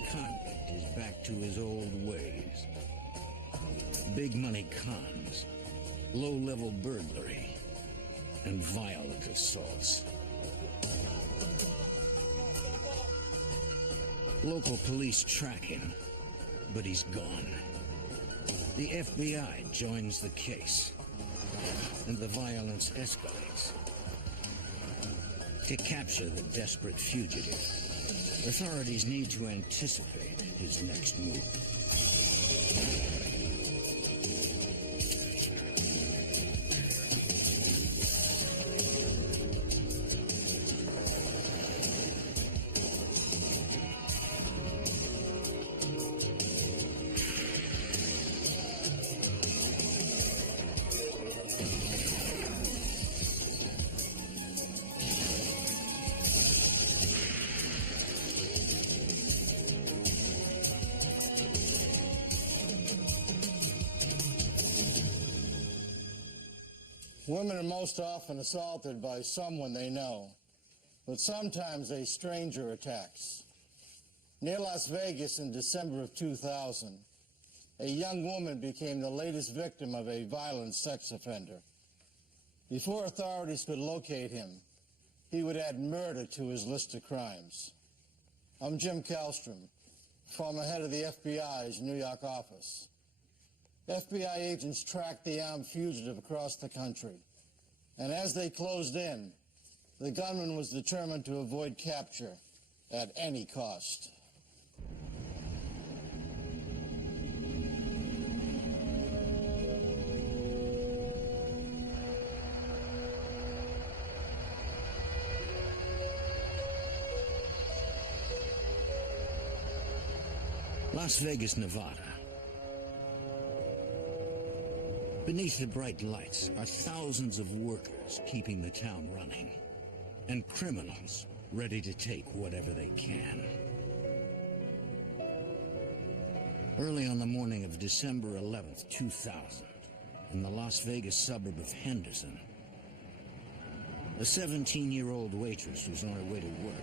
ex-convict is back to his old ways. Big money cons, low-level burglary, and violent assaults. Local police track him, but he's gone. The FBI joins the case, and the violence escalates. To capture the desperate fugitive, authorities need to anticipate his next move. Women are most often assaulted by someone they know, but sometimes a stranger attacks. Near Las Vegas in December of 2000, a young woman became the latest victim of a violent sex offender. Before authorities could locate him, he would add murder to his list of crimes. I'm Jim Kallstrom, former head of the FBI's New York office. FBI agents tracked the armed fugitive across the country, and as they closed in, the gunman was determined to avoid capture at any cost. Las Vegas, Nevada. Beneath the bright lights are thousands of workers keeping the town running, and criminals ready to take whatever they can. Early on the morning of December 11th, 2000, in the Las Vegas suburb of Henderson, a 17-year-old waitress was on her way to work.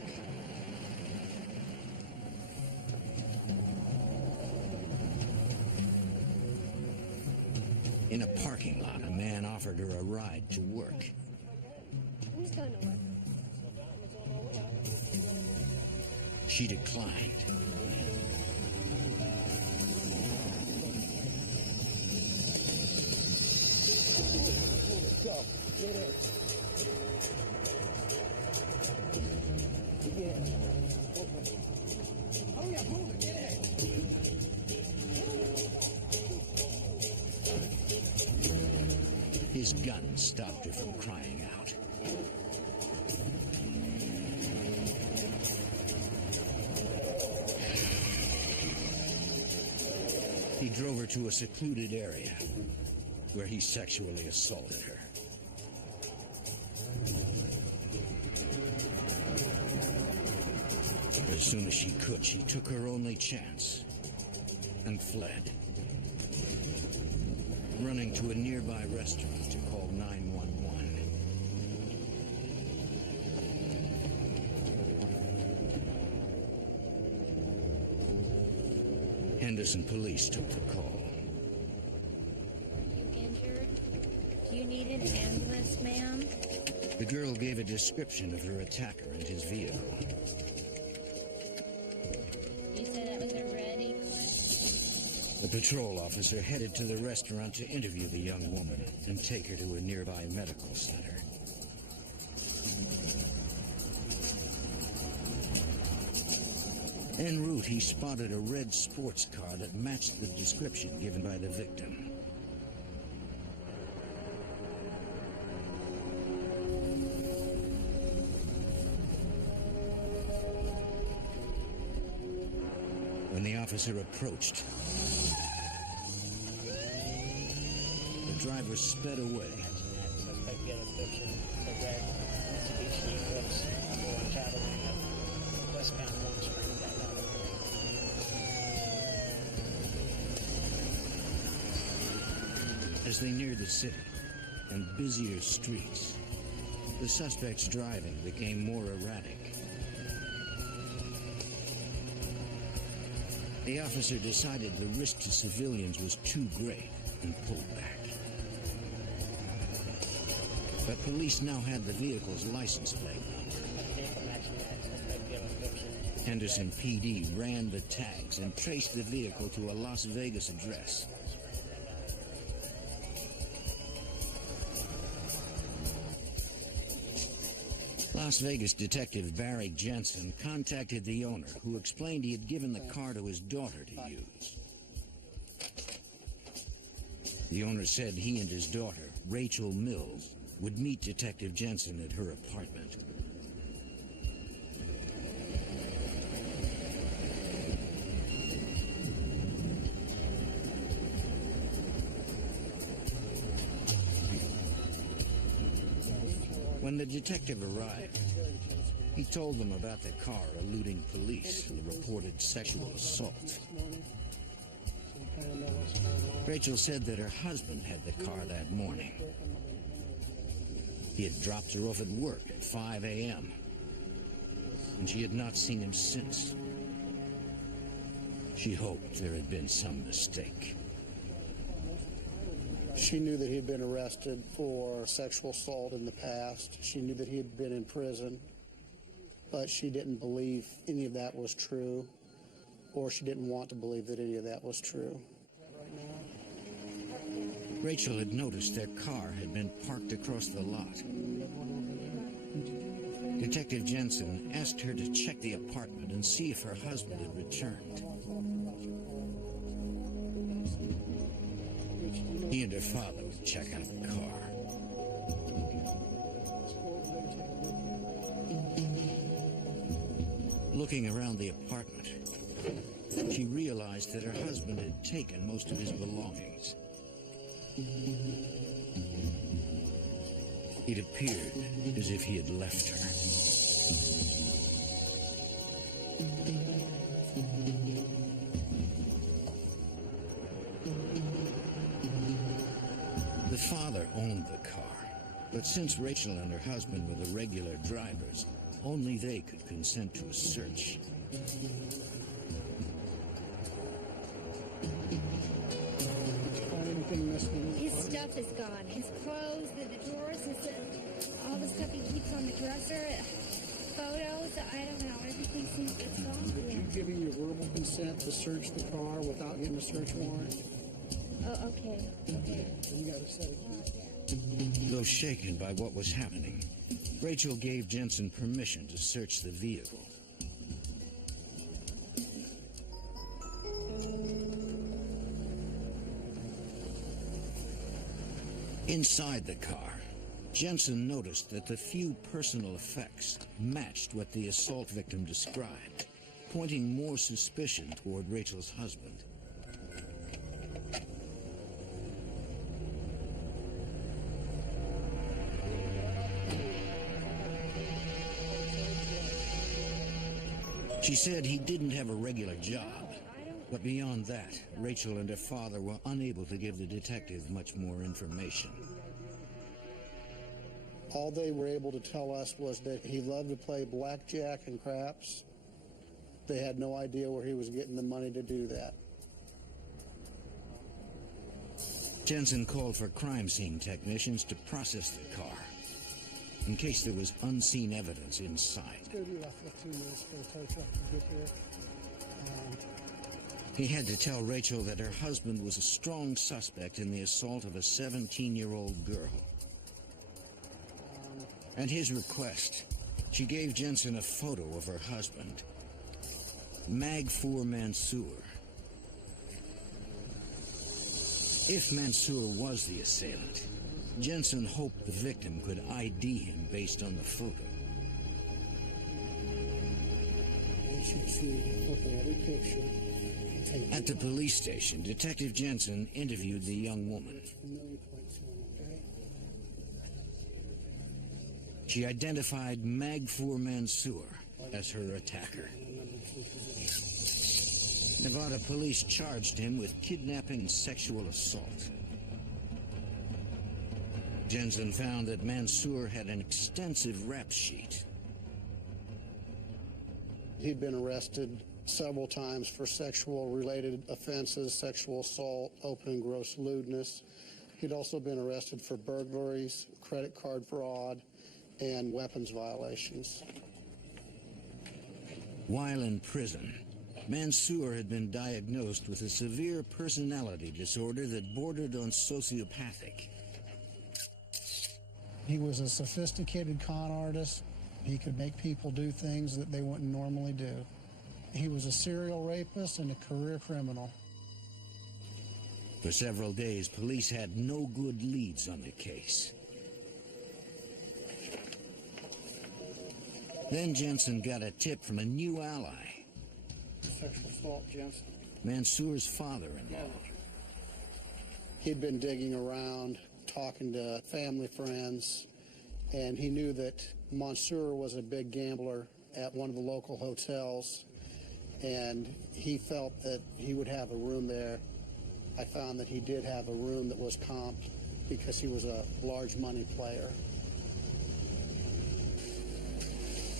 In a parking lot, a man offered her a ride to work. I'm just going to work. She declined. Go, get in. Get in. Oh yeah, move it, get in. His gun stopped her from crying out. He drove her to a secluded area where he sexually assaulted her. As soon as she could, she took her only chance and fled, running to a nearby restaurant to call 911. Henderson police took the call. Are you injured? Do you need an ambulance, ma'am? The girl gave a description of her attacker and his vehicle. You said that was a red E04? The patrol officer headed to the restaurant to interview the young woman and take her to a nearby medical center. En route, he spotted a red sports car that matched the description given by the victim. When the officer approached, the driver sped away. As they neared the city and busier streets, the suspect's driving became more erratic. The officer decided the risk to civilians was too great and pulled back. But police now had the vehicle's license plate number. Henderson PD ran the tags and traced the vehicle to a Las Vegas address. Las Vegas detective Barry Jensen contacted the owner, who explained he had given the car to his daughter to use. The owner said he and his daughter, Rachel Mills, would meet Detective Jensen at her apartment. When the detective arrived, he told them about the car eluding police and the reported sexual assault. Rachel said that her husband had the car that morning. He had dropped her off at work at 5 a.m., and she had not seen him since. She hoped there had been some mistake. She knew that he had been arrested for sexual assault in the past. She knew that he had been in prison, but she didn't believe any of that was true, or she didn't want to believe that any of that was true. Rachel had noticed their car had been parked across the lot. Detective Jensen asked her to check the apartment and see if her husband had returned. He and her father would check out the car. Looking around the apartment, she realized that her husband had taken most of his belongings. It appeared as if he had left her. The father owned the car, but since Rachel and her husband were the regular drivers, only they could consent to a search. His stuff is gone. His clothes, the drawers, all the stuff he keeps on the dresser, photos, I don't know, everything seems it's gone. Did you give me your verbal consent to search the car without getting a search warrant? Oh, okay. You got to set it. Though shaken by what was happening, Rachel gave Jensen permission to search the vehicle. Inside the car, Jensen noticed that the few personal effects matched what the assault victim described, pointing more suspicion toward Rachel's husband. She said he didn't have a regular job, but beyond that, Rachel and her father were unable to give the detective much more information. All they were able to tell us was that he loved to play blackjack and craps. They had no idea where he was getting the money to do that. Jensen called for crime scene technicians to process the car, in case there was unseen evidence inside. It's going to be about 15 minutes for the tow truck to get here. He had to tell Rachel that her husband was a strong suspect in the assault of a 17-year-old girl. At his request, she gave Jensen a photo of her husband, E04 Mansour. If Mansour was the assailant, Jensen hoped the victim could ID him based on the photo. You should see every picture. At the police station, Detective Jensen interviewed the young woman. She identified E04 Mansour as her attacker. Nevada police charged him with kidnapping and sexual assault. Jensen found that Mansour had an extensive rap sheet. He'd been arrested several times for sexual-related offenses, sexual assault, open and gross lewdness. He'd also been arrested for burglaries, credit card fraud, and weapons violations. While in prison, Mansour had been diagnosed with a severe personality disorder that bordered on sociopathic. He was a sophisticated con artist. He could make people do things that they wouldn't normally do. He was a serial rapist and a career criminal. For several days, police had no good leads on the case. Then Jensen got a tip from a new ally. Sexual assault, Jensen. Mansour's father-in-law. He'd been digging around, talking to family friends, and he knew that Mansour was a big gambler at one of the local hotels, and he felt that he would have a room there. I found that he did have a room that was comped because he was a large money player.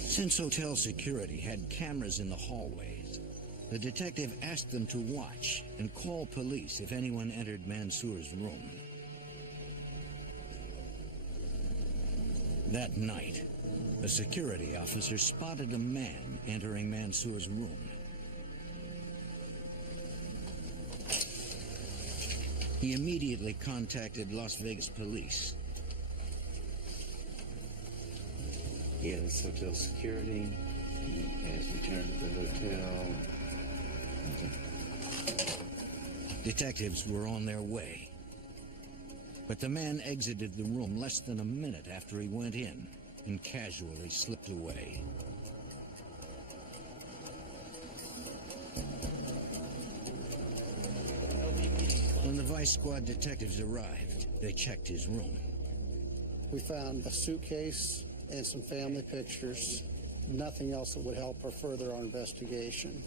Since hotel security had cameras in the hallways, the detective asked them to watch and call police if anyone entered Mansour's room. That night, a security officer spotted a man entering Mansour's room. He immediately contacted Las Vegas police. He has hotel security. He has returned to the hotel. Detectives were on their way. But the man exited the room less than a minute after he went in and casually slipped away. When the Vice Squad detectives arrived, they checked his room. We found a suitcase and some family pictures, nothing else that would help or further our investigation.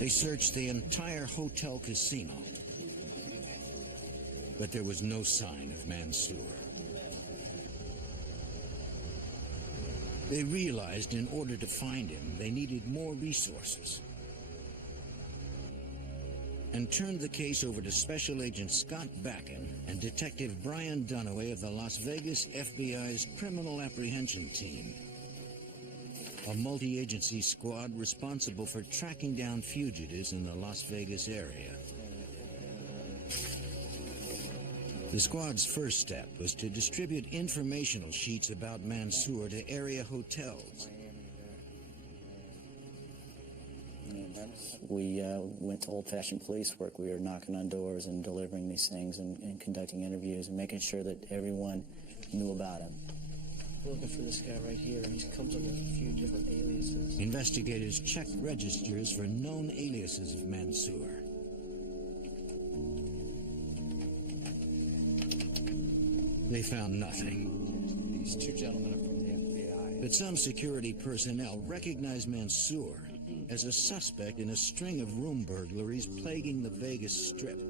They searched the entire hotel casino, but there was no sign of Mansour. They realized in order to find him, they needed more resources, and turned the case over to Special Agent Scott Backen and Detective Brian Dunaway of the Las Vegas FBI's Criminal Apprehension Team, a multi-agency squad responsible for tracking down fugitives in the Las Vegas area. The squad's first step was to distribute informational sheets about Mansour to area hotels. We went to old-fashioned police work. We were knocking on doors and delivering these things and conducting interviews and making sure that everyone knew about him. We're looking for this guy right here, and he comes under a few different aliases. Investigators checked registers for known aliases of Mansour. They found nothing. These two gentlemen are from the FBI. But some security personnel recognized Mansour as a suspect in a string of room burglaries plaguing the Vegas Strip.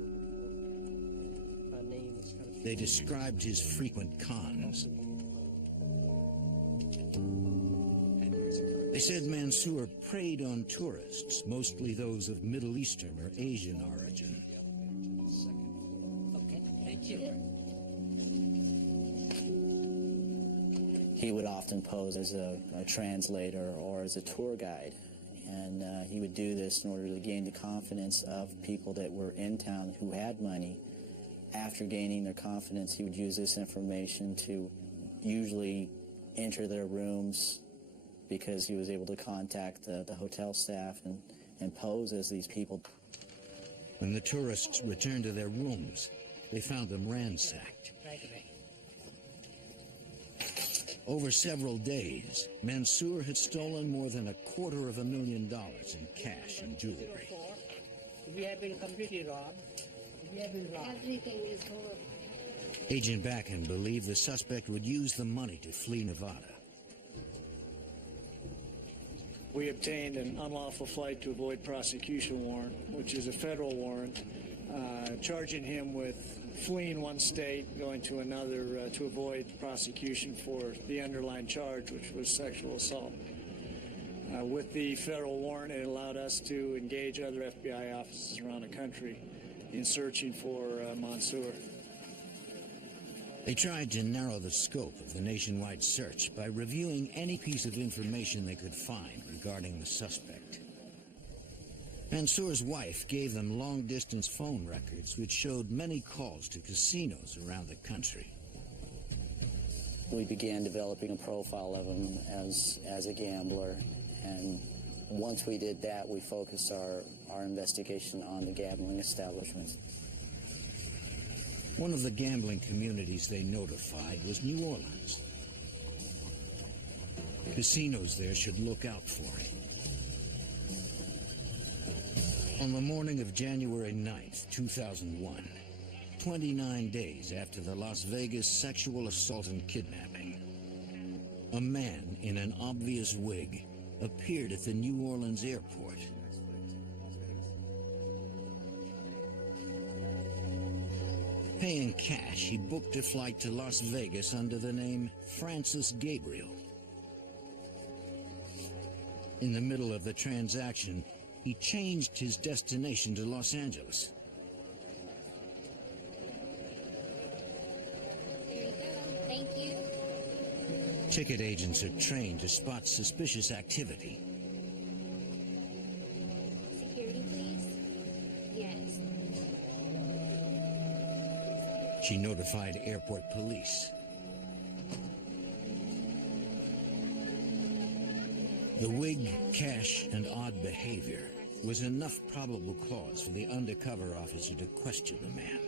They described his frequent cons. They said Mansour preyed on tourists, mostly those of Middle Eastern or Asian origin. Okay, thank you. He would often pose as a translator or as a tour guide, and he would do this in order to gain the confidence of people that were in town who had money. After gaining their confidence, he would use this information to usually enter their rooms, because he was able to contact the hotel staff and pose as these people. When the tourists returned to their rooms, they found them ransacked. Over several days, Mansour had stolen more than $250,000 in cash and jewelry. We have been completely robbed. Everything is horrible. Agent Backen believed the suspect would use the money to flee Nevada. We obtained an unlawful flight to avoid prosecution warrant, which is a federal warrant, charging him with fleeing one state, going to another to avoid prosecution for the underlying charge, which was sexual assault. With the federal warrant, it allowed us to engage other FBI offices around the country in searching for Mansour. They tried to narrow the scope of the nationwide search by reviewing any piece of information they could find regarding the suspect. Mansour's wife gave them long-distance phone records which showed many calls to casinos around the country. We began developing a profile of him as a gambler, and once we did that, we focused our investigation on the gambling establishments. One of the gambling communities they notified was New Orleans. Casinos there should look out for it. On the morning of January 9th, 2001, 29 days after the Las Vegas sexual assault and kidnapping, a man in an obvious wig appeared at the New Orleans airport. Paying cash, he booked a flight to Las Vegas under the name Francis Gabriel. In the middle of the transaction, he changed his destination to Los Angeles. There you go. Thank you. Ticket agents are trained to spot suspicious activity. Security, please. Yes. She notified airport police. The wig, cash, and odd behavior was enough probable cause for the undercover officer to question the man.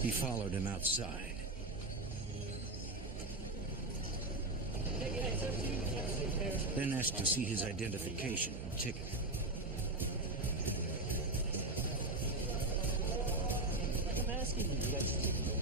He followed him outside. Then asked to see his identification and ticket. I'm asking you guys to take a look.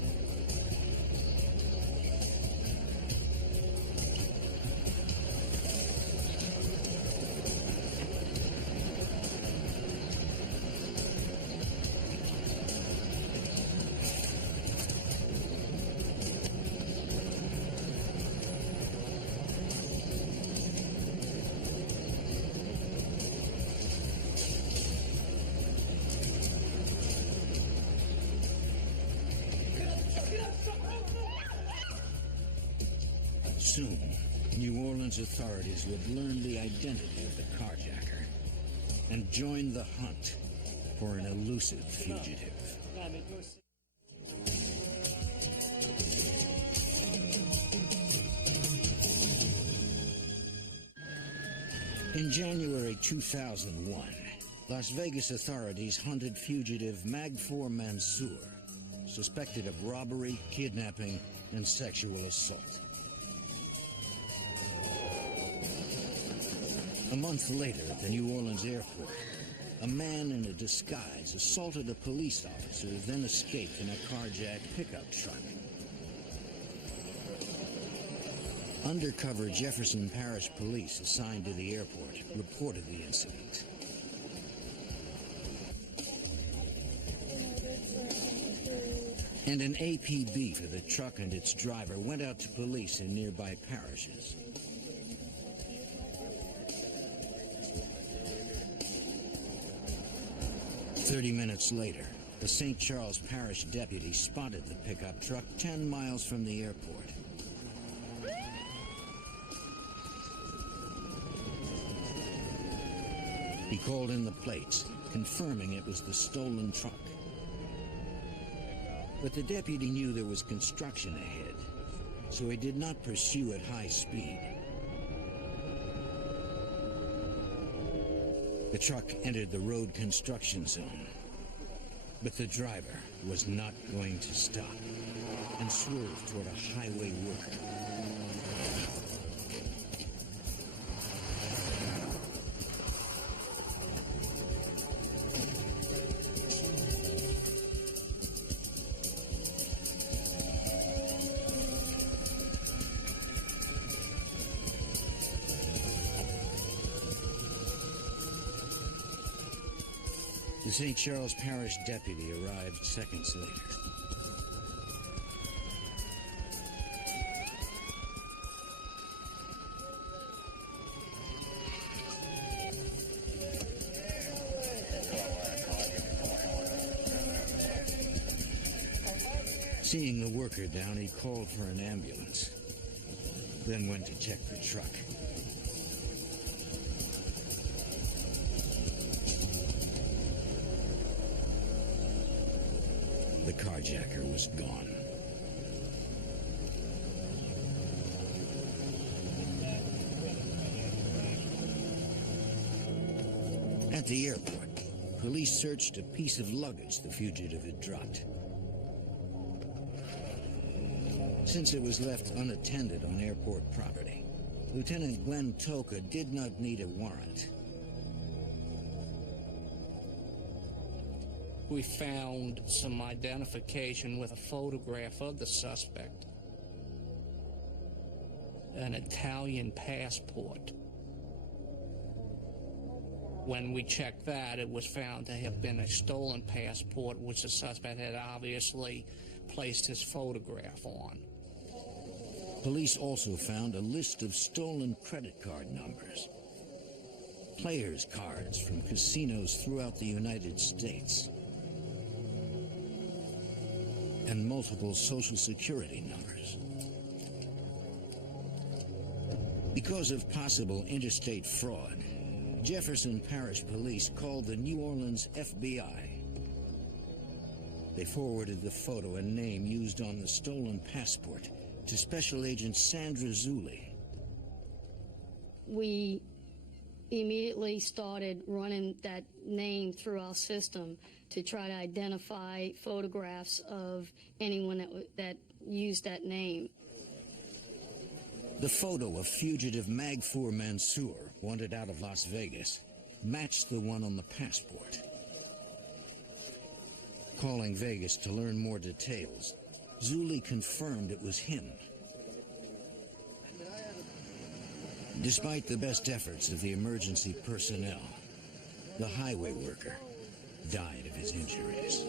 Soon, New Orleans authorities would learn the identity of the carjacker and join the hunt for an elusive fugitive. In January 2001, Las Vegas authorities hunted fugitive Mag-4 Mansour, suspected of robbery, kidnapping, and sexual assault. A month later at the New Orleans airport, a man in a disguise assaulted a police officer, then escaped in a carjacked pickup truck. Undercover Jefferson Parish police assigned to the airport reported the incident. And an APB for the truck and its driver went out to police in nearby parishes. "30 minutes later, the St. Charles Parish deputy spotted the pickup truck 10 miles from the airport. He called in the plates, confirming it was the stolen truck. But the deputy knew there was construction ahead, so he did not pursue at high speed. The truck entered the road construction zone, but the driver was not going to stop and swerved toward a highway worker. The St. Charles Parish deputy arrived seconds later. Seeing the worker down, he called for an ambulance, then went to check the truck. The carjacker was gone. At the airport, police searched a piece of luggage the fugitive had dropped. Since it was left unattended on airport property, Lieutenant Glenn Toka did not need a warrant. We found some identification with a photograph of the suspect, an Italian passport. When we checked that, it was found to have been a stolen passport, which the suspect had obviously placed his photograph on. Police also found a list of stolen credit card numbers, players' cards from casinos throughout the United States, and multiple Social Security numbers. Because of possible interstate fraud, Jefferson Parish Police called the New Orleans FBI. They forwarded the photo and name used on the stolen passport to Special Agent Sandra Zulli. We immediately started running that name through our system to try to identify photographs of anyone that used that name. The photo of fugitive Magfour Mansour, wanted out of Las Vegas, matched the one on the passport. Calling Vegas to learn more details, Zulli confirmed it was him. Despite the best efforts of the emergency personnel, the highway worker died of his injuries.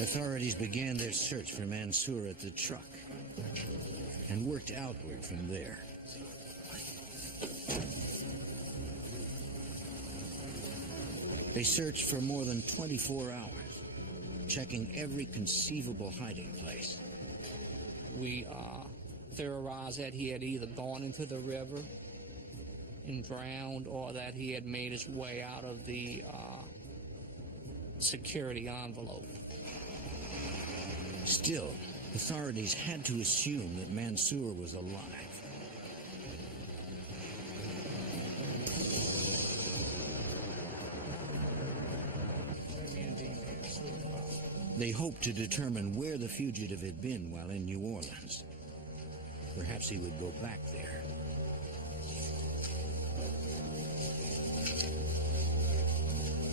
Authorities began their search for Mansour at the truck and worked outward from there. They searched for more than 24 hours, checking every conceivable hiding place. We theorized that he had either gone into the river and drowned, or that he had made his way out of the security envelope. Still, authorities had to assume that Mansour was alive. They hoped to determine where the fugitive had been while in New Orleans. Perhaps he would go back there.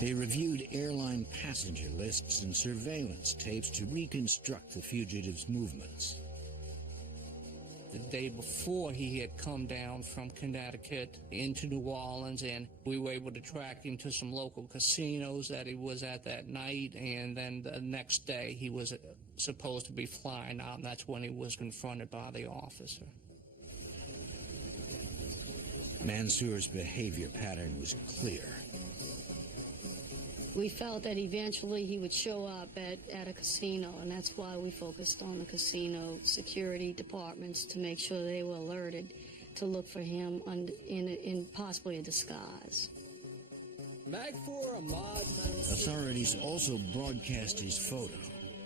They reviewed airline passenger lists and surveillance tapes to reconstruct the fugitive's movements. The day before, he had come down from Connecticut into New Orleans, and we were able to track him to some local casinos that he was at that night, and then the next day he was supposed to be flying out, and that's when he was confronted by the officer. Mansour's behavior pattern was clear. We felt that eventually he would show up at a casino, and that's why we focused on the casino security departments to make sure they were alerted to look for him in possibly a disguise. Authorities also broadcast his photo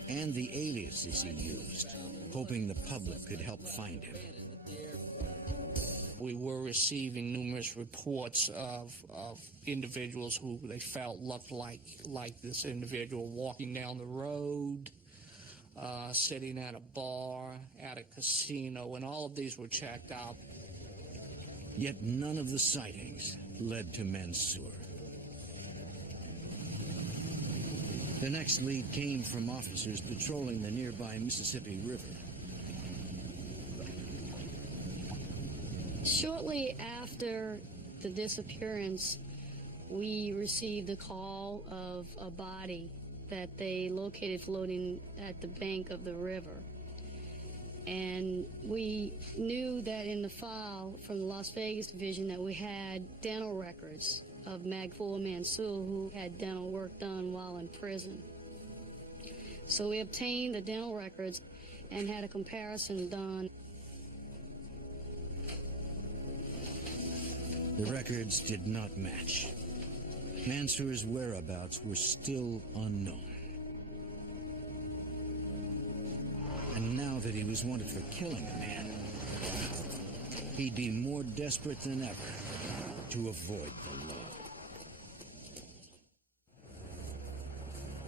and the aliases he used, hoping the public could help find him. We were receiving numerous reports of individuals who they felt looked like this individual walking down the road, sitting at a bar, at a casino, and all of these were checked out. Yet none of the sightings led to Mansour. The next lead came from officers patrolling the nearby Mississippi River. Shortly after the disappearance, we received a call of a body that they located floating at the bank of the river. And we knew that in the file from the Las Vegas division that we had dental records of Magfour Mansour, who had dental work done while in prison. So we obtained the dental records and had a comparison done. The records did not match. Mansour's whereabouts were still unknown. And now that he was wanted for killing a man, he'd be more desperate than ever to avoid the law.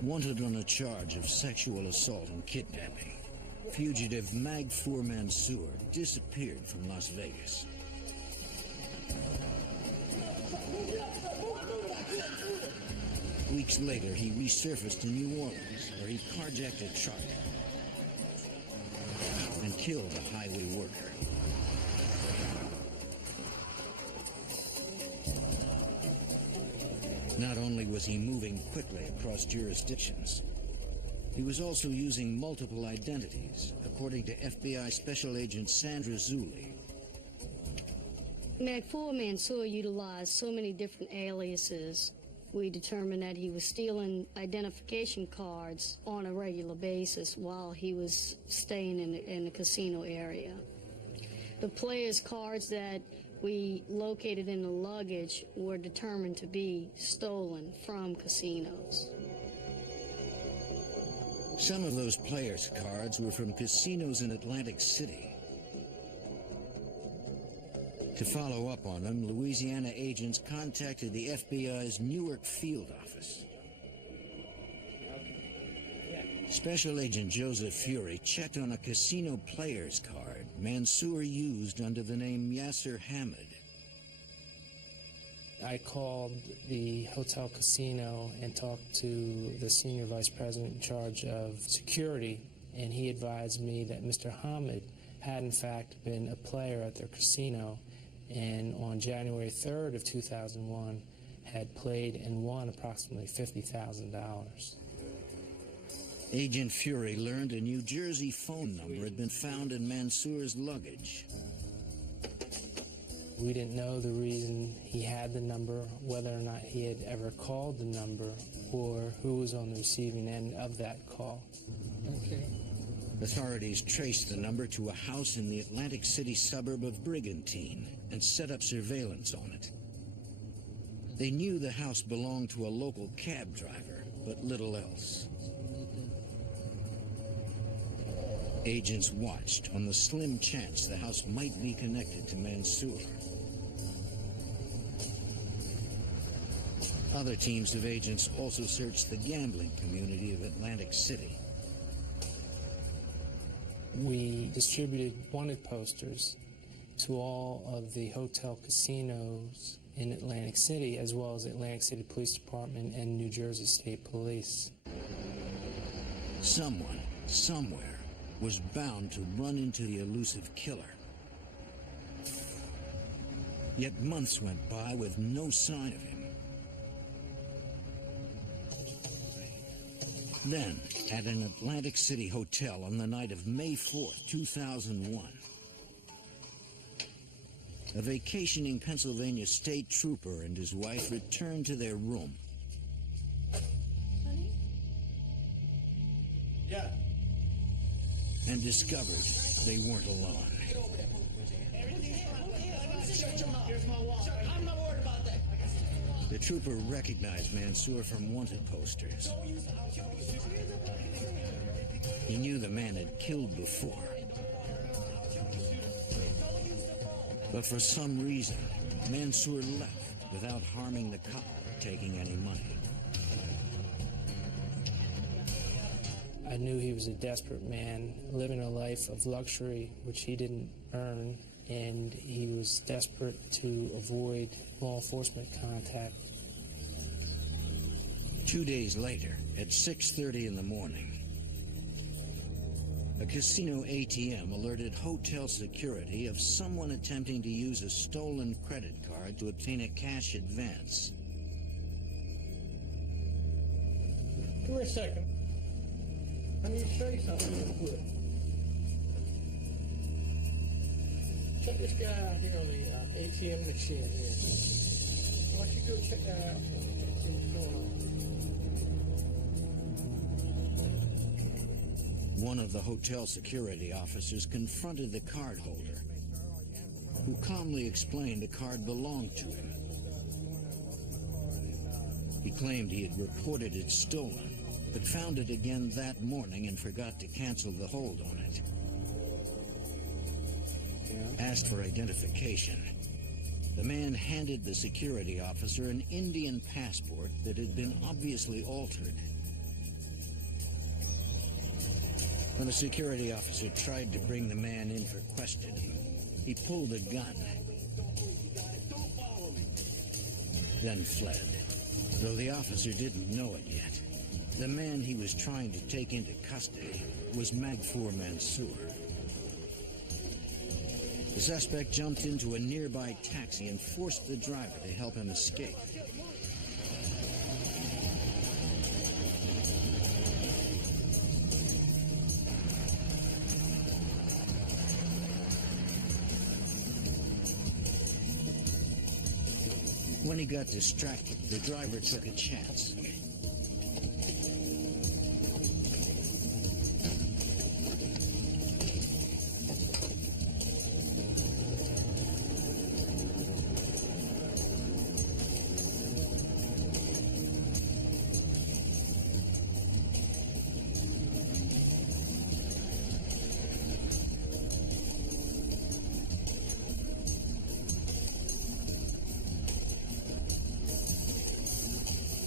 Wanted on a charge of sexual assault and kidnapping, fugitive Magfour Mansour disappeared from Las Vegas. Weeks later, he resurfaced in New Orleans, where he carjacked a truck and killed a highway worker. Not only was he moving quickly across jurisdictions, he was also using multiple identities, according to FBI Special Agent Sandra Zulli. Magfour Mansour utilized so many different aliases. We determined that he was stealing identification cards on a regular basis while he was staying in the casino area. The players' cards that we located in the luggage were determined to be stolen from casinos. Some of those players' cards were from casinos in Atlantic City. To follow up on them, Louisiana agents contacted the FBI's Newark field office. Special Agent Joseph Fury checked on a casino player's card Mansour used under the name Yasser Hamid. I called the hotel casino and talked to the senior vice president in charge of security, and he advised me that Mr. Hamid had in fact been a player at their casino, and on January 3rd of 2001 had played and won approximately $50,000. Agent Fury learned a New Jersey phone number had been found in Mansour's luggage. We didn't know the reason he had the number, whether or not he had ever called the number, or who was on the receiving end of that call. Okay. Authorities traced the number to a house in the Atlantic City suburb of Brigantine and set up surveillance on it. They knew the house belonged to a local cab driver, but little else. Agents watched on the slim chance the house might be connected to Mansour. Other teams of agents also searched the gambling community of Atlantic City. We distributed wanted posters to all of the hotel casinos in Atlantic City, as well as Atlantic City Police Department and New Jersey State Police. Someone, somewhere, was bound to run into the elusive killer. Yet months went by with no sign of him. Then, at an Atlantic City hotel on the night of May 4th, 2001, a vacationing Pennsylvania state trooper and his wife returned to their room. Yeah. And discovered they weren't alone. I'm not worried about that. The trooper recognized Mansour from wanted posters. He knew the man had killed before. But for some reason, Mansour left without harming the couple or taking any money. I knew he was a desperate man, living a life of luxury, which he didn't earn, and he was desperate to avoid law enforcement contact. 2 days later, at 6:30 in the morning, A casino ATM alerted hotel security of someone attempting to use a stolen credit card to obtain a cash advance. Give me a second. I need to show you something real quick. Check this guy out here on the ATM machine here. Why don't you go check that out for me? See what's going on. One of the hotel security officers confronted the cardholder, who calmly explained the card belonged to him. He claimed he had reported it stolen, but found it again that morning and forgot to cancel the hold on it. Asked for identification, the man handed the security officer an Indian passport that had been obviously altered. When the security officer tried to bring the man in for questioning, he pulled a gun, then fled. Though the officer didn't know it yet, the man he was trying to take into custody was Magfour Mansour. The suspect jumped into a nearby taxi and forced the driver to help him escape. When he got distracted, the driver took a chance.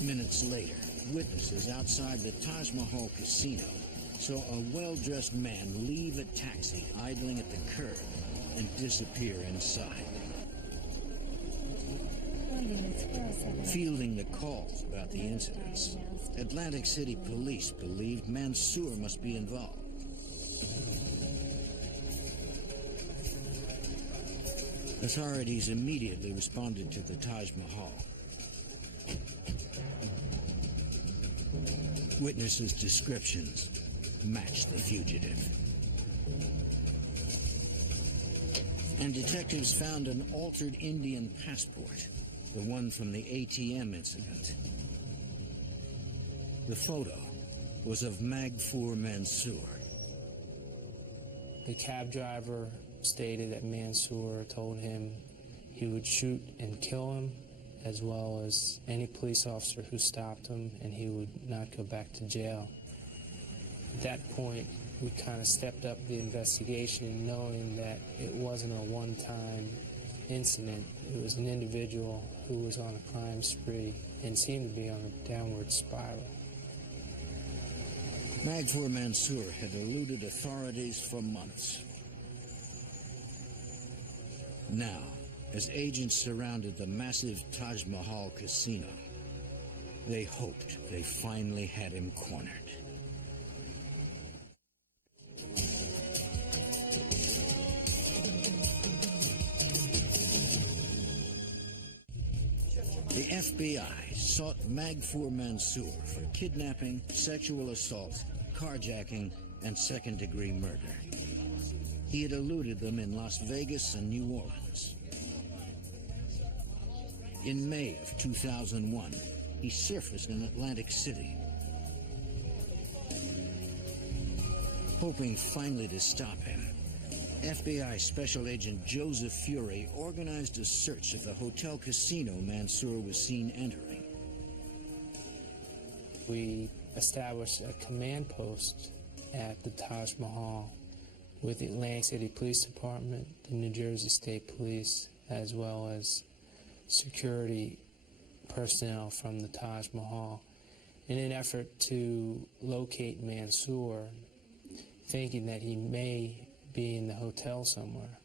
Minutes later, witnesses outside the Taj Mahal casino saw a well-dressed man leave a taxi idling at the curb and disappear inside. Fielding the calls about the incidents, Atlantic City police believed Mansour must be involved. Authorities immediately responded to the Taj Mahal. Witnesses' descriptions matched the fugitive. And detectives found an altered Indian passport, the one from the ATM incident. The photo was of Magfour Mansour. The cab driver stated that Mansour told him he would shoot and kill him, as well as any police officer who stopped him, and he would not go back to jail. At that point, we kind of stepped up the investigation, knowing that it wasn't a one-time incident. It was an individual who was on a crime spree and seemed to be on a downward spiral. Magfour Mansour had eluded authorities for months. Now, as agents surrounded the massive Taj Mahal casino, they hoped they finally had him cornered. The FBI sought Magfour Mansour for kidnapping, sexual assault, carjacking, and second-degree murder. He had eluded them in Las Vegas and New Orleans. In May of 2001, he surfaced in Atlantic City, hoping finally to stop him. FBI Special Agent Joseph Fury organized a search of the hotel casino Mansour was seen entering. We established a command post at the Taj Mahal with the Atlantic City Police Department, the New Jersey State Police, as well as security personnel from the Taj Mahal in an effort to locate Mansour, thinking that he may be in the hotel somewhere.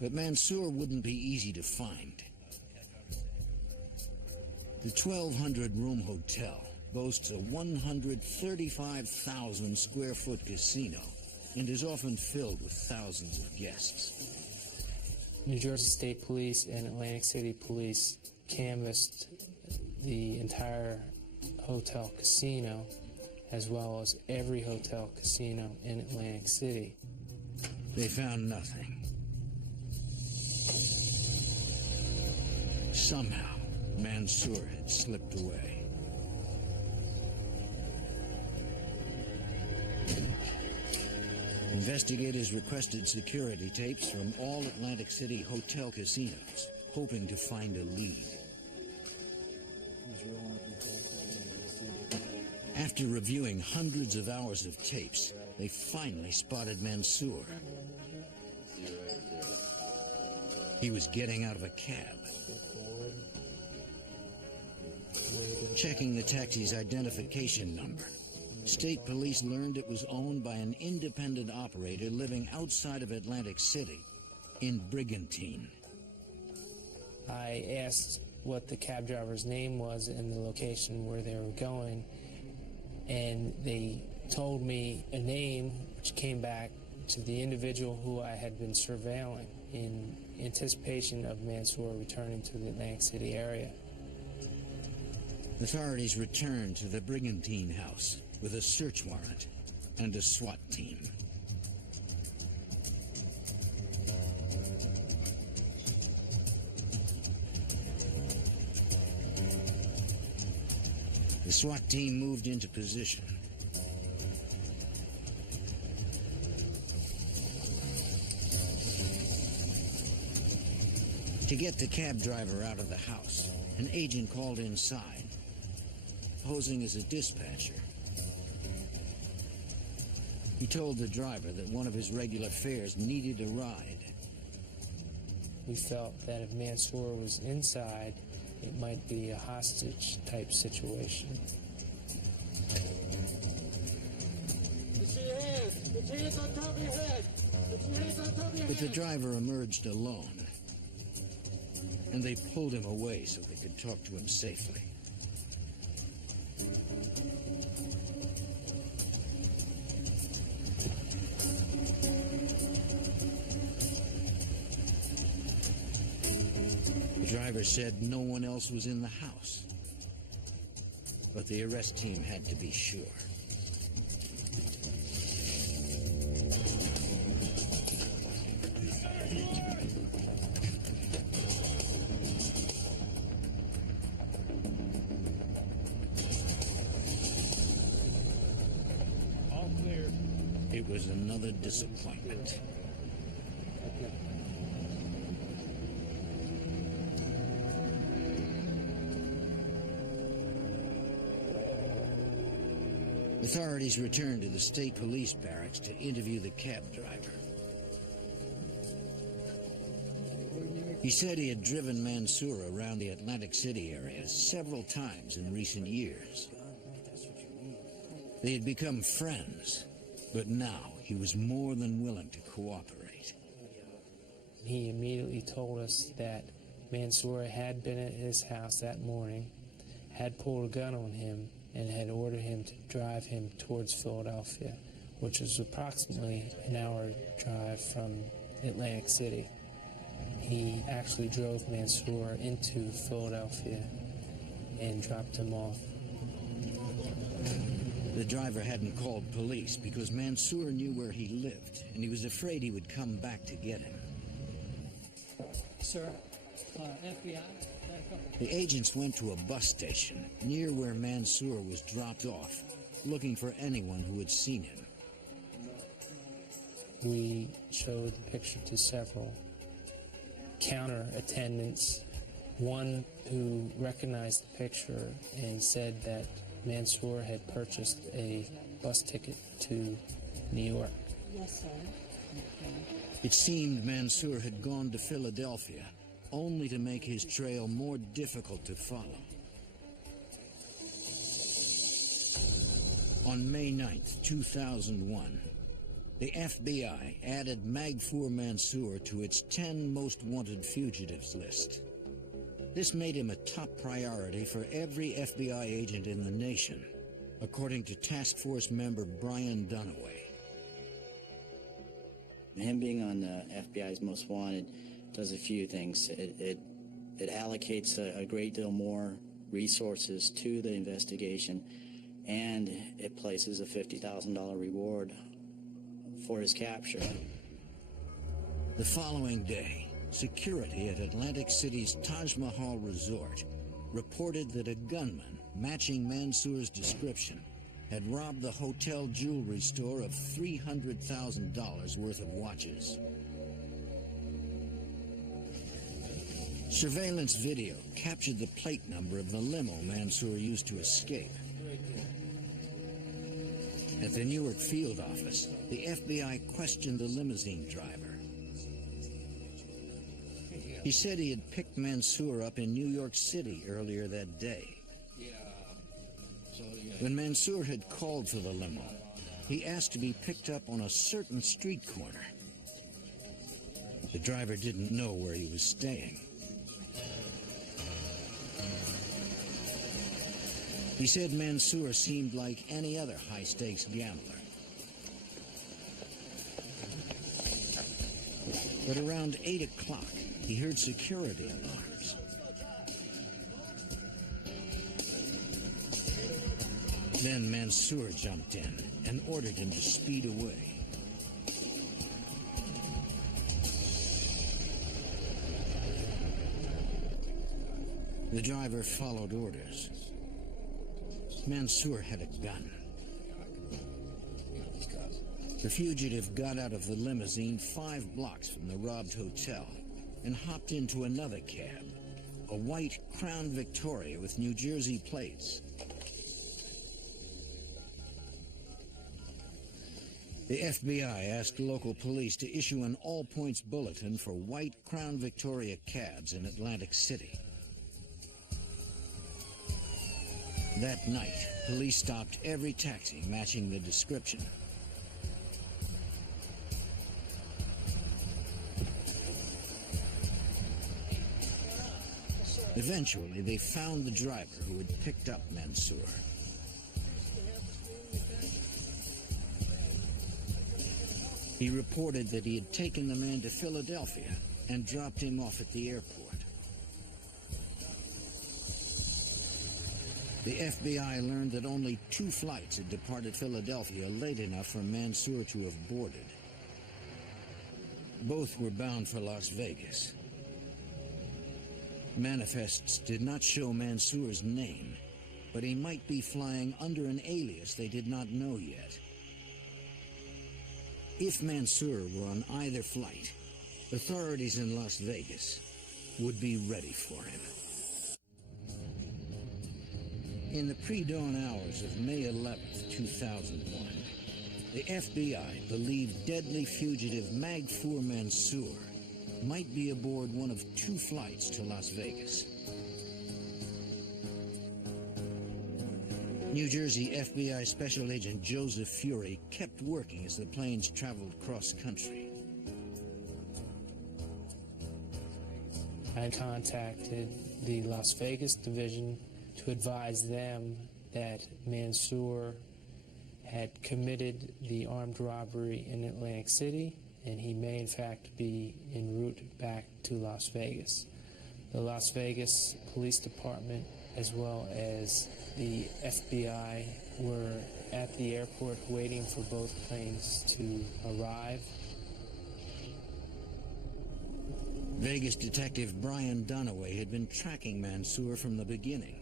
But Mansour wouldn't be easy to find. The 1,200-room hotel boasts a 135,000 square foot casino and is often filled with thousands of guests. New Jersey State Police and Atlantic City Police canvassed the entire hotel casino, as well as every hotel casino in Atlantic City. They found nothing. Somehow, Mansour had slipped away. Investigators requested security tapes from all Atlantic City hotel casinos, hoping to find a lead. After reviewing hundreds of hours of tapes, they finally spotted Mansour. He was getting out of a cab. Checking the taxi's identification number, state police learned it was owned by an independent operator living outside of Atlantic City in Brigantine. I asked what the cab driver's name was and the location where they were going, and they told me a name which came back to the individual who I had been surveilling in anticipation of Mansour returning to the Atlantic City area. Authorities returned to the Brigantine house with a search warrant and a SWAT team. The SWAT team moved into position. To get the cab driver out of the house, an agent called inside, posing as a dispatcher. He told the driver that one of his regular fares needed a ride. We felt that if Mansour was inside, it might be a hostage-type situation. But the driver emerged alone, and they pulled him away so they could talk to him safely. The driver said no one else was in the house, but the arrest team had to be sure. All clear. It was another disappointment. Authorities returned to the state police barracks to interview the cab driver. He said he had driven Mansour around the Atlantic City area several times in recent years. They had become friends, but now he was more than willing to cooperate. He immediately told us that Mansour had been at his house that morning, had pulled a gun on him, and had ordered him to drive him towards Philadelphia, which was approximately an hour drive from Atlantic City. He actually drove Mansour into Philadelphia and dropped him off. The driver hadn't called police because Mansour knew where he lived, and he was afraid he would come back to get him. Sir, FBI, back up. The agents went to a bus station near where Mansour was dropped off, looking for anyone who had seen him. We showed the picture to several counter attendants, one who recognized the picture and said that Mansour had purchased a bus ticket to New York. Yes, sir. Okay. It seemed Mansour had gone to Philadelphia, only to make his trail more difficult to follow. On May 9th, 2001, the FBI added Magfour Mansour to its 10 most wanted fugitives list. This made him a top priority for every FBI agent in the nation, according to Task Force member Brian Dunaway. Him being on the FBI's Most Wanted does a few things. It allocates a great deal more resources to the investigation, and it places a $50,000 reward for his capture. The following day, security at Atlantic City's Taj Mahal Resort reported that a gunman matching Mansour's description had robbed the hotel jewelry store of $300,000 worth of watches. Surveillance video captured the plate number of the limo Mansour used to escape. At the Newark field office, the FBI questioned the limousine driver. He said he had picked Mansour up in New York City earlier that day. When Mansour had called for the limo, he asked to be picked up on a certain street corner. The driver didn't know where he was staying. He said Mansour seemed like any other high-stakes gambler. But around 8 o'clock, he heard security alarms. Then Mansour jumped in and ordered him to speed away. The driver followed orders. Mansour had a gun. The fugitive got out of the limousine 5 blocks from the robbed hotel and hopped into another cab, a white Crown Victoria with New Jersey plates. The FBI asked local police to issue an all-points bulletin for white Crown Victoria cabs in Atlantic City. That night, police stopped every taxi matching the description. Eventually, they found the driver who had picked up Mansour. He reported that he had taken the man to Philadelphia and dropped him off at the airport. The FBI learned that only 2 flights had departed Philadelphia late enough for Mansour to have boarded. Both were bound for Las Vegas. Manifests did not show Mansour's name, but he might be flying under an alias they did not know yet. If Mansour were on either flight, authorities in Las Vegas would be ready for him. In the pre-dawn hours of May 11th, 2001, the FBI believed deadly fugitive Magfour Mansour might be aboard one of 2 flights to Las Vegas. New Jersey FBI Special Agent Joseph Fury kept working as the planes traveled cross-country. I contacted the Las Vegas division to advise them that Mansour had committed the armed robbery in Atlantic City, and he may in fact be en route back to Las Vegas. The Las Vegas Police Department as well as the FBI were at the airport waiting for both planes to arrive. Vegas detective Brian Dunaway had been tracking Mansour from the beginning.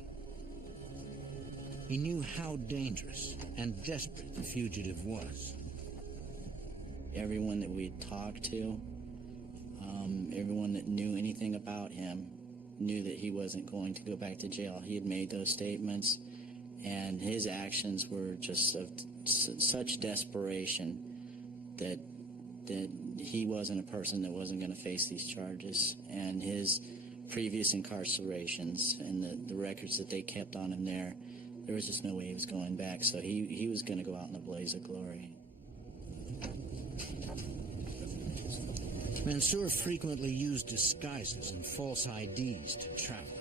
He knew how dangerous and desperate the fugitive was. Everyone that we had talked to, everyone that knew anything about him, knew that he wasn't going to go back to jail. He had made those statements, and his actions were just of such desperation that he wasn't a person that wasn't going to face these charges. And his previous incarcerations and the records that they kept on him there was just no way he was going back. So he was going to go out in a blaze of glory. Mansour frequently used disguises and false IDs to travel.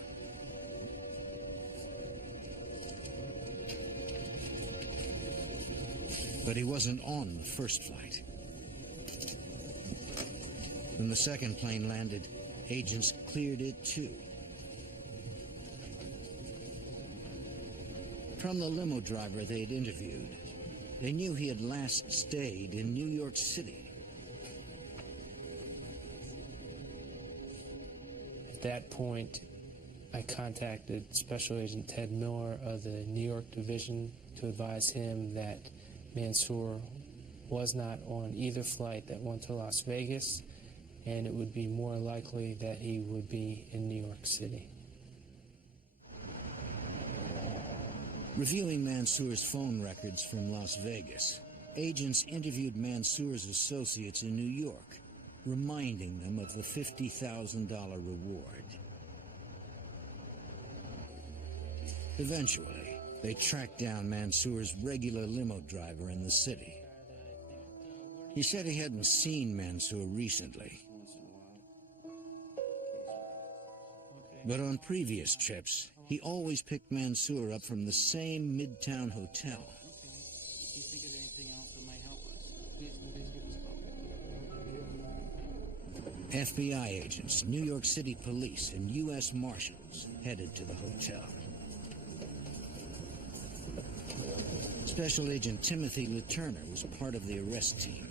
But he wasn't on the first flight. When the second plane landed, agents cleared it too. From the limo driver they had interviewed, they knew he had last stayed in New York City. At that point, I contacted Special Agent Ted Miller of the New York Division to advise him that Mansour was not on either flight that went to Las Vegas, and it would be more likely that he would be in New York City. Reviewing Mansour's phone records from Las Vegas, agents interviewed Mansour's associates in New York, reminding them of the $50,000 reward. Eventually, they tracked down Mansour's regular limo driver in the city. He said he hadn't seen Mansour recently, but on previous trips, he always picked Mansour up from the same Midtown hotel. If you think of anything else that might help us, please give us a call. FBI agents, New York City police, and U.S. Marshals headed to the hotel. Special Agent Timothy LeTurner was part of the arrest team.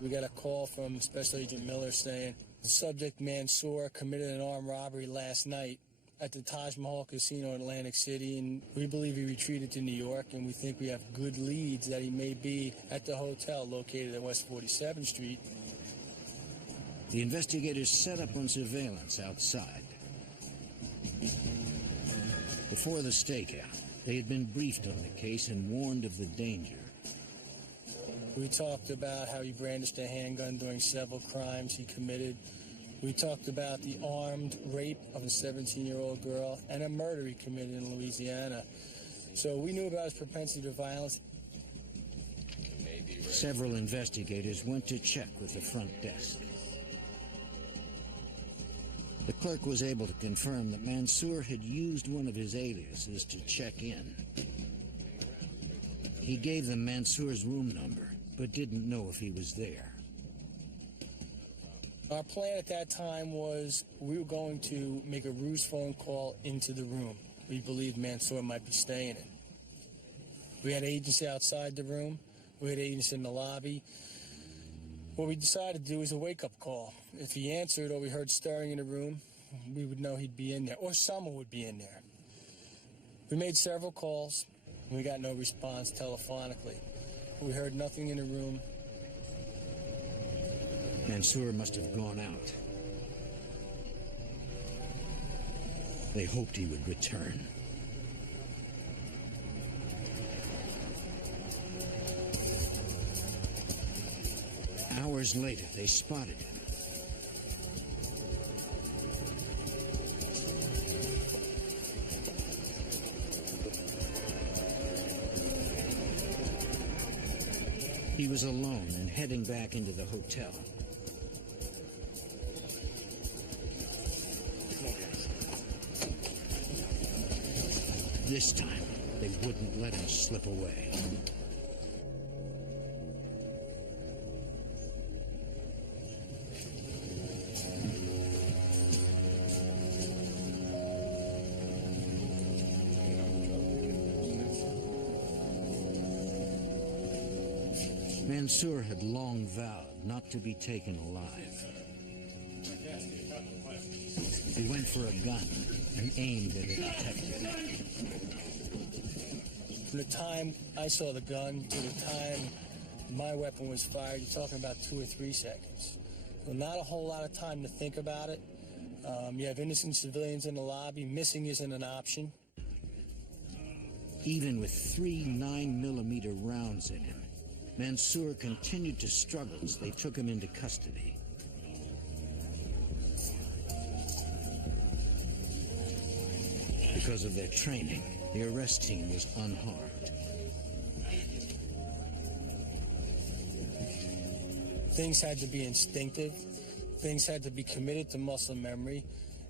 We got a call from Special Agent Miller saying the subject Mansour committed an armed robbery last night at the Taj Mahal Casino in Atlantic City, and we believe he retreated to New York, and we think we have good leads that he may be at the hotel located at West 47th Street. The investigators set up on surveillance outside. Before the stakeout, they had been briefed on the case and warned of the danger. We talked about how he brandished a handgun during several crimes he committed. We talked about the armed rape of a 17-year-old girl and a murder he committed in Louisiana. So we knew about his propensity to violence. Several investigators went to check with the front desk. The clerk was able to confirm that Mansour had used one of his aliases to check in. He gave them Mansour's room number, but didn't know if he was there. Our plan at that time was we were going to make a ruse phone call into the room. We believed Mansour might be staying in. We had agents outside the room. We had agents in the lobby. What we decided to do was a wake-up call. If he answered or we heard stirring in the room, we would know he'd be in there, or someone would be in there. We made several calls, and we got no response telephonically. We heard nothing in the room. Mansour must have gone out. They hoped he would return. Hours later, they spotted him. He was alone and heading back into the hotel. This time, they wouldn't let him slip away. Mansour had long vowed not to be taken alive. He went for a gun and aimed at a detective. From the time I saw the gun to the time my weapon was fired, you're talking about 2 or 3 seconds. So not a whole lot of time to think about it. You have innocent civilians in the lobby. Missing isn't an option. Even with 3 9mm rounds in him, Mansour continued to struggle as they took him into custody. Because of their training, the arrest team was unharmed. Things had to be instinctive. Things had to be committed to muscle memory.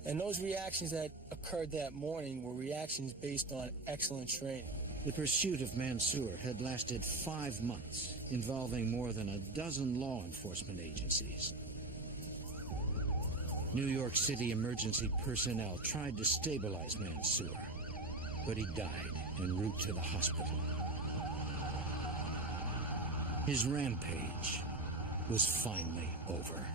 And those reactions that occurred that morning were reactions based on excellent training. The pursuit of Mansour had lasted 5 months, involving more than a dozen law enforcement agencies. New York City emergency personnel tried to stabilize Mansour, but he died en route to the hospital. His rampage was finally over.